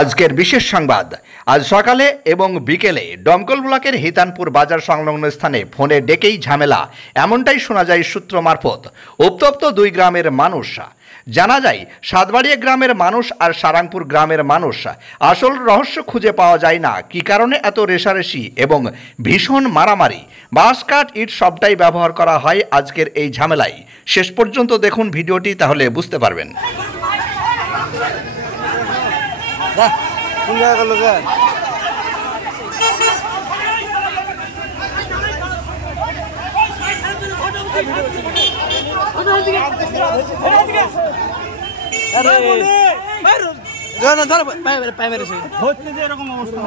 আজকের বিশেষ সংবাদ। আজ সকালে এবং বিকেলে দমকল ব্লকের হিতানপুর বাজার সংলগ্ন স্থানে ফোনে ডেকেই ঝামেলা, এমনটাই শোনা যায় সূত্র মারফত। উত্তপ্ত দুই গ্রামের মানুষ। জানা যায় সাতবাড়িয়া গ্রামের মানুষ আর সারাংপুর গ্রামের মানুষ। আসল রহস্য খুঁজে পাওয়া যায় না, কি কারণে এত রেষারেষি এবং ভীষণ মারামারি। বাঁশ কাঠ ইট সবটাই ব্যবহার করা হয় আজকের এই ঝামেলায়। শেষ পর্যন্ত দেখুন ভিডিওটি, তাহলে বুঝতে পারবেন। এরকম অবস্থা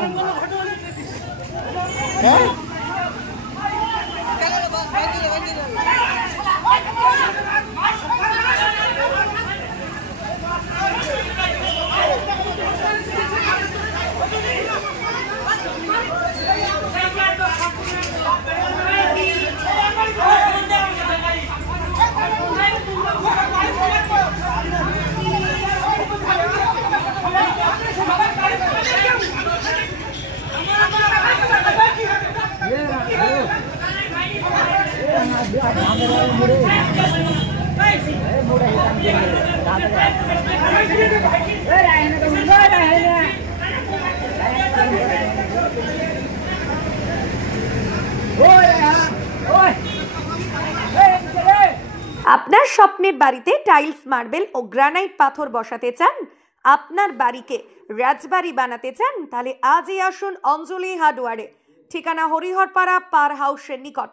আপনার স্বপ্নের বাড়িতে টাইলস, মার্বেল ও গ্রানাইট পাথর বসাতে চান, আপনার বাড়িকে রাজবাড়ি বানাতে চান, তাহলে আজই আসুন অঞ্জলি হার্ডওয়্যারে। ঠিকানা হরিহরপাড়া পার হাউসের নিকট।